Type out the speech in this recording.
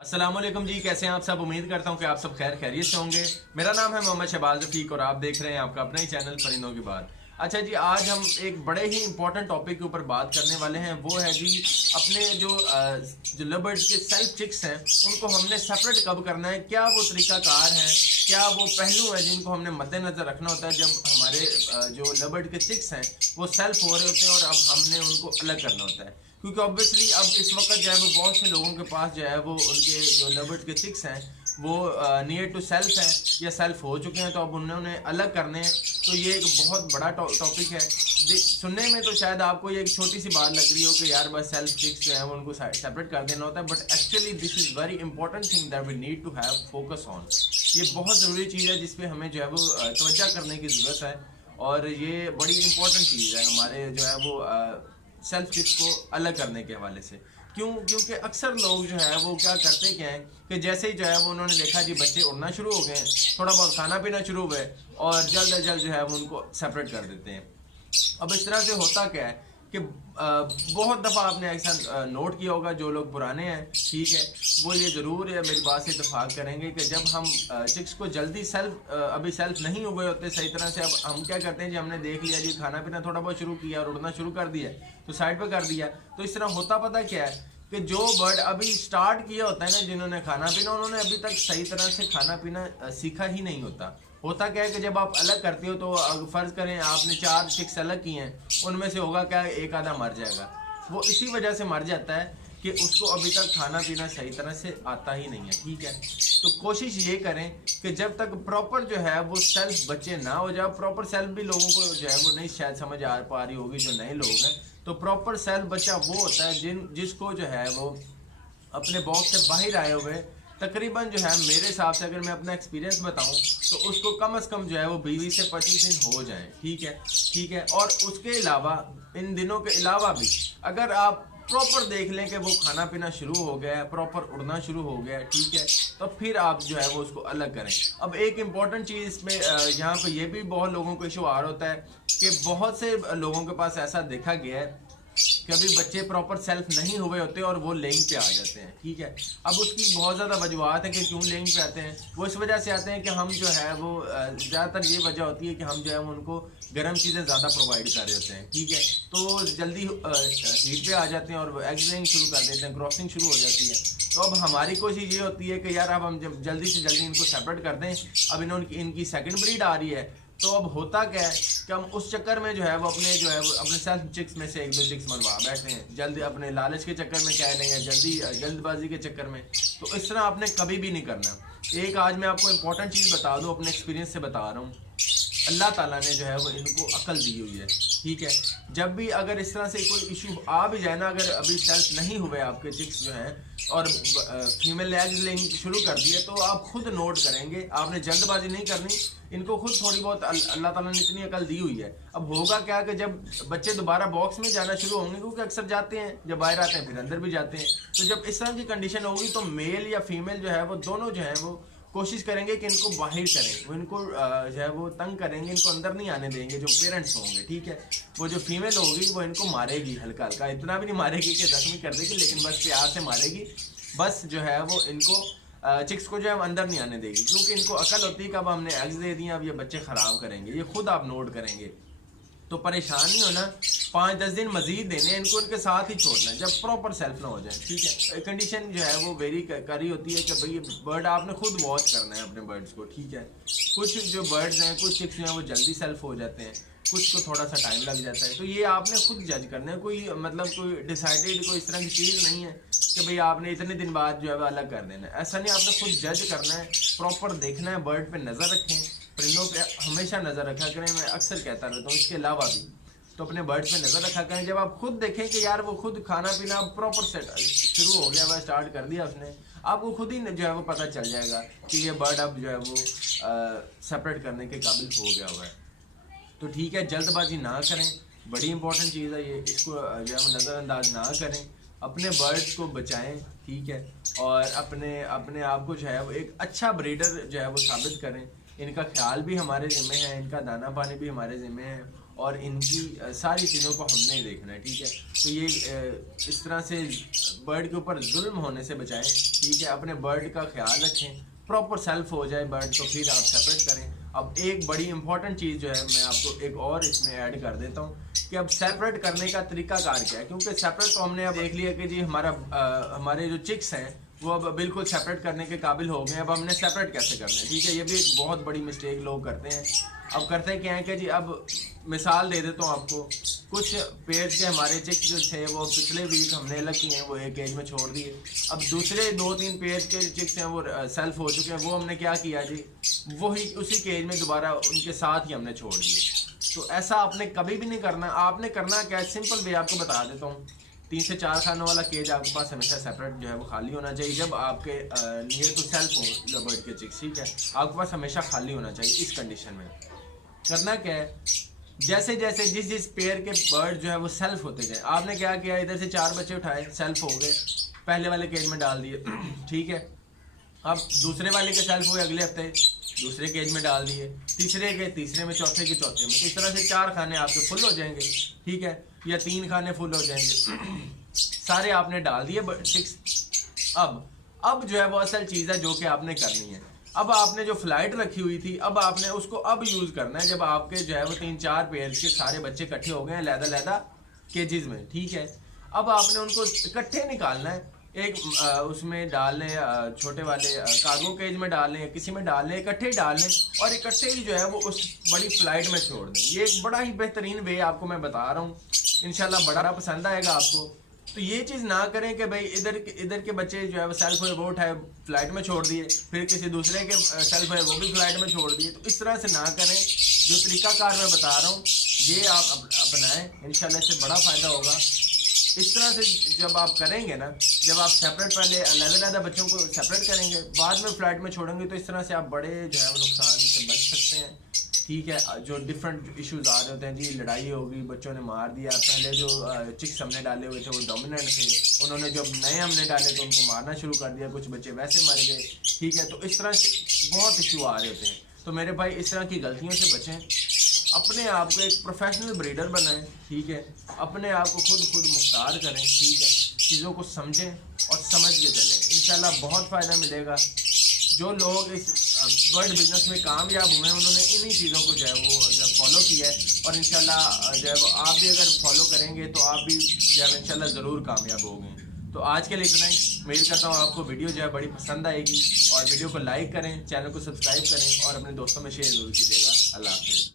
अस्सलाम वालेकुम जी, कैसे हैं आप सब। उम्मीद करता हूं कि आप सब खैर खैरियत से होंगे। मेरा नाम है मोहम्मद शहबाज रफीक और आप देख रहे हैं आपका अपना ही चैनल परिंदों की बात। अच्छा जी, आज हम एक बड़े ही इंपॉर्टेंट टॉपिक के ऊपर बात करने वाले हैं। वो है जी अपने जो लवर्स के सेल्फ चिक्स हैं उनको हमने सेपरेट कब करना है, क्या वो तरीकाकार है, क्या वो पहलू है जिनको हमने मद्देनजर रखना होता है जब हमारे जो लवर्ड के चिक्स हैं वो सेल्फ हो रहे होते हैं और अब हमने उनको अलग करना होता है। क्योंकि ऑब्वियसली अब इस वक्त जो है वो बहुत से लोगों के पास जो है वो उनके जो लवर्ड के चिक्स हैं वो नियर टू सेल्फ हैं या सेल्फ हो चुके हैं, तो अब उन्होंने अलग करने हैं। तो ये एक बहुत बड़ा टॉपिक है। सुनने में तो शायद आपको ये एक छोटी सी बात लग रही हो कि यार बस सेल्फ चिक्स जो है वो उनको सेपरेट कर देना होता है, but actually this is very important thing that we need to have focus on. ये बहुत ज़रूरी चीज़ है जिसपे हमें जो है वो तवज्जो करने की ज़रूरत है और ये बड़ी इंपॉर्टेंट चीज़ है हमारे जो है वो सेल्फ चिक्स को अलग करने के हवाले से। क्योंकि अक्सर लोग जो है वो क्या करते क्या हैं कि जैसे ही जो है वो उन्होंने देखा जी बच्चे उड़ना शुरू हो गए हैं, थोड़ा बहुत खाना पीना शुरू हुए और जल्द अज जल्द जो है वो उनको सेपरेट कर देते हैं। अब इस तरह से होता क्या है कि बहुत दफ़ा आपने ऐसा नोट किया होगा, जो लोग पुराने हैं ठीक है वो ये ज़रूर मेरी बात से इत्तेफाक करेंगे कि जब हम चिक्स को जल्दी अभी सेल्फ नहीं हुए होते सही तरह से, अब हम क्या करते हैं जी हमने देख लिया जी खाना पीना थोड़ा बहुत शुरू किया और उड़ना शुरू कर दिया तो साइड पे कर दिया। तो इस तरह होता पता क्या है कि जो बर्ड अभी स्टार्ट किया होता है ना, जिन्होंने खाना पीना उन्होंने अभी तक सही तरह से खाना पीना सीखा ही नहीं होता। होता क्या है कि जब आप अलग करते हो तो फर्ज करें आपने 4 चिक्स अलग किए हैं, उनमें से होगा क्या एक आधा मर जाएगा। वो इसी वजह से मर जाता है कि उसको अभी तक खाना पीना सही तरह से आता ही नहीं है। ठीक है, तो कोशिश ये करें कि जब तक प्रॉपर जो है वो सेल्फ बच्चे ना हो जाए, प्रॉपर सेल्फ भी लोगों को जो है वो नहीं शायद समझ आ पा रही होगी जो नए लोग हैं, तो प्रॉपर सेल्फ बच्चा वो होता है जिसको जो है वो अपने बॉक्स से बाहर आए हुए तकरीबन जो है मेरे हिसाब से अगर मैं अपना एक्सपीरियंस बताऊं तो उसको कम से कम जो है वो 20 से 25 दिन हो जाए। ठीक है। और उसके अलावा इन दिनों के अलावा भी अगर आप प्रॉपर देख लें कि वो खाना पीना शुरू हो गया है, प्रॉपर उड़ना शुरू हो गया है, ठीक है, तो फिर आप जो है वो उसको अलग करें। अब एक इम्पॉर्टेंट चीज़ इसमें यहाँ पे ये भी बहुत लोगों को इशू आ रहा होता है कि बहुत से लोगों के पास ऐसा देखा गया है कि अभी बच्चे प्रॉपर सेल्फ नहीं हुए होते और वो लेंग पे आ जाते हैं। ठीक है, अब उसकी बहुत ज़्यादा वजूहत है कि क्यों लेंग पे आते हैं। वो इस वजह से आते हैं कि हम जो है वो ज़्यादातर ये वजह होती है कि हम जो है वो उनको गर्म चीज़ें ज़्यादा प्रोवाइड कर देते हैं। ठीक है, तो जल्दी हीट पे आ जाते हैं और एग लेइंग शुरू कर देते हैं, क्रॉसिंग शुरू हो जाती है। तो अब हमारी कोशिश ये होती है कि यार अब हम जब जल्दी से जल्दी इनको सेपरेट कर दें। अब इनकी सेकंड ब्रीड आ रही है, तो अब होता क्या है कि हम उस चक्कर में जो है वो अपने सेल्फ चिक्स में से 1-2 चिक्स मनवा बैठे हैं, जल्दी अपने लालच के चक्कर में कह लें या जल्दबाजी के चक्कर में। तो इस तरह आपने कभी भी नहीं करना। एक आज मैं आपको इंपॉर्टेंट चीज़ बता दूं, अपने एक्सपीरियंस से बता रहा हूँ। अल्लाह ताला ने जो है वो इनको अकल दी हुई है। ठीक है, जब भी अगर इस तरह से कोई इशू आ भी जाए ना, अगर अभी सेल्फ नहीं हुए आपके चिक्स जो हैं और फीमेल एग लेइंग शुरू कर दिए, तो आप खुद नोट करेंगे, आपने जल्दबाजी नहीं करनी। इनको खुद थोड़ी बहुत अल्लाह ताला ने इतनी अकल दी हुई है। अब होगा क्या कि जब बच्चे दोबारा बॉक्स में जाना शुरू होंगे, क्योंकि अक्सर जाते हैं जब बाहर आते हैं फिर अंदर भी जाते हैं, तो जब इस तरह की कंडीशन होगी तो मेल या फीमेल जो है वो दोनों जो है वो कोशिश करेंगे कि इनको बाहर करें, वो इनको जो है वो तंग करेंगे, इनको अंदर नहीं आने देंगे जो पेरेंट्स होंगे। ठीक है, वो जो फीमेल होगी वो इनको मारेगी, हल्का हल्का, इतना भी नहीं मारेगी कि जख्मी कर देगी, लेकिन बस प्यार से मारेगी। बस जो है वो इनको चिक्स को जो है अंदर नहीं आने देगी, क्योंकि इनको अकल होती है कि अब हमने एग्स दे दिए, अब ये बच्चे ख़राब करेंगे। ये खुद आप नोट करेंगे, तो परेशान नहीं होना। 5-10 दिन मजीद देने, इनको इनके साथ ही छोड़ना है जब प्रॉपर सेल्फ ना हो जाए। ठीक है, कंडीशन जो है वो वेरी कर रही होती है कि भाई बर्ड आपने खुद वॉच करना है अपने बर्ड्स को। ठीक है, कुछ जो बर्ड्स हैं, कुछ चिक्स हैं वो जल्दी सेल्फ हो जाते हैं, कुछ को थोड़ा सा टाइम लग जाता है। तो ये आपने खुद जज करना है, कोई डिसाइडेड कोई इस तरह की चीज़ नहीं है कि भाई आपने इतने दिन बाद जो है अलग कर देना है। ऐसा नहीं, आपने खुद जज करना है, प्रॉपर देखना है, बर्ड पे नज़र रखें, परिंदों पे हमेशा नज़र रखा करें। मैं अक्सर कहता रहता हूँ, इसके अलावा भी तो अपने बर्ड्स पे नज़र रखा करें। जब आप खुद देखें कि यार वो खुद खाना पीना प्रॉपर शुरू हो गया, वह स्टार्ट कर दिया उसने, आपको खुद ही जो है वो पता चल जाएगा कि ये बर्ड अब जो है वो सेपरेट करने के काबिल हो गया हुआ है। तो ठीक है, जल्दबाजी ना करें, बड़ी इंपॉर्टेंट चीज़ है ये, इसको जो है नज़रअंदाज ना करें, अपने बर्ड्स को बचाएं। ठीक है, और अपने आप को जो है वो एक अच्छा ब्रीडर जो है वो साबित करें। इनका ख्याल भी हमारे ज़िम्मे है, इनका दाना पानी भी हमारे ज़िम्मे है, और इनकी सारी चीज़ों को हमने ही देखना है, ठीक है। तो ये इस तरह से बर्ड के ऊपर जुल्म होने से बचाएं, ठीक है। अपने बर्ड का ख्याल रखें, प्रॉपर सेल्फ हो जाए बर्ड तो फिर आप सेपरेट करें। अब एक बड़ी इंपॉर्टेंट चीज़ जो है मैं आपको एक और इसमें ऐड कर देता हूँ कि अब सेपरेट करने का तरीकाकार क्या है, क्योंकि सेपरेट तो हमने अब देख लिया कि जी हमारे जो चिक्स हैं वो अब बिल्कुल सेपरेट करने के काबिल हो गए। अब हमने सेपरेट कैसे करना है, ठीक है। ये भी एक बहुत बड़ी मिस्टेक लोग करते हैं। अब करते क्या है कि जी अब मिसाल दे देता हूँ आपको, कुछ पेयर्स के हमारे चिक्स जो थे वो पिछले वीक हमने अलग किए हैं, वो एक केज में छोड़ दिए। अब दूसरे 2-3 पेयर्स के चिक्स हैं वो सेल्फ हो चुके हैं, वो हमने क्या किया जी, वही उसी केज में दोबारा उनके साथ ही हमने छोड़ दिए। तो ऐसा आपने कभी भी नहीं करना। आपने करना क्या है, सिंपल वे आपको बता देता हूँ। 3 से 4 खानों वाला केज आपके पास हमेशा सेपरेट जो है वो खाली होना चाहिए। जब आपके नियर टू सेल्फ हो बर्ड के चिक्स, ठीक है, आपके पास हमेशा खाली होना चाहिए। इस कंडीशन में करना क्या है, जैसे जैसे जिस पेयर के बर्ड जो है वो सेल्फ होते गए, आपने क्या किया, इधर से 4 बच्चे उठाए, सेल्फ हो गए, पहले वाले केज में डाल दिए, ठीक है। अब दूसरे वाले के सेल्फ हुए, अगले हफ्ते दूसरे केज में डाल दिए, तीसरे के तीसरे में, चौथे के चौथे में। तो इस तरह से 4 खाने आपके फुल हो जाएंगे, ठीक है, या 3 खाने फुल हो जाएंगे। सारे आपने डाल दिए 6। अब जो है वो असल चीज़ है जो कि आपने करनी है। अब आपने जो फ्लाइट रखी हुई थी, अब आपने उसको अब यूज़ करना है जब आपके जो है वो 3-4 पेयर्स के सारे बच्चे इकट्ठे हो गए हैं लहदा केजेस में, ठीक है। अब आपने उनको इकट्ठे निकालना है, एक उसमें डाल लें, छोटे वाले कार्गो केज में डाल लें, किसी में डाल लें, इकट्ठे डाल लें और इकट्ठे ही जो है वो उस बड़ी फ्लाइट में छोड़ दें। ये एक बड़ा ही बेहतरीन वे आपको मैं बता रहा हूँ, इंशाल्लाह बड़ा पसंद आएगा आपको। तो ये चीज़ ना करें कि भाई इधर के बच्चे जो है वो सेल्फ हुए वो उठाए फ्लाइट में छोड़ दिए, फिर किसी दूसरे के सेल्फ हुए वो भी फ्लाइट में छोड़ दिए। तो इस तरह से ना करें। जो तरीकाकार मैं बता रहा हूँ ये आप अपनाएं, इंशाल्लाह इससे बड़ा फ़ायदा होगा। इस तरह से जब आप करेंगे ना, जब आप सेपरेट पहले अलग-अलग बच्चों को सेपरेट करेंगे, बाद में फ्लाइट में छोड़ेंगे, तो इस तरह से आप बड़े जो है वो नुकसान से बच सकते हैं, ठीक है। जो डिफरेंट इश्यूज आ रहे होते हैं जी, लड़ाई होगी, बच्चों ने मार दिया, पहले जो चिक्स हमने डाले हुए थे वो डोमिनेंट थे, उन्होंने जब नए हमने डाले तो उनको मारना शुरू कर दिया, कुछ बच्चे वैसे मर गए, ठीक है। तो इस तरह से बहुत इशू आ रहे होते हैं। तो मेरे भाई इस तरह की गलतियों से बचें, अपने आप को एक प्रोफेशनल ब्रीडर बनाएं, ठीक है। अपने आप को खुद मुख्तार करें, ठीक है। चीज़ों को समझें और समझ के चलें, इंशाल्लाह बहुत फ़ायदा मिलेगा। जो लोग इस बर्ड बिजनेस में कामयाब हुए हैं उन्होंने इन्हीं चीज़ों को जो है वो जब फॉलो किया है, और इंशाल्लाह जो है वो आप भी अगर फॉलो करेंगे तो आप भी जो है इंशाल्लाह ज़रूर कामयाब होंगे। तो आज के लिए इतना ही। उम्मीद करता हूँ आपको वीडियो जो है बड़ी पसंद आएगी, और वीडियो को लाइक करें, चैनल को सब्सक्राइब करें और अपने दोस्तों में शेयर ज़रूर कीजिएगा। अल्लाह हाफ़िज़।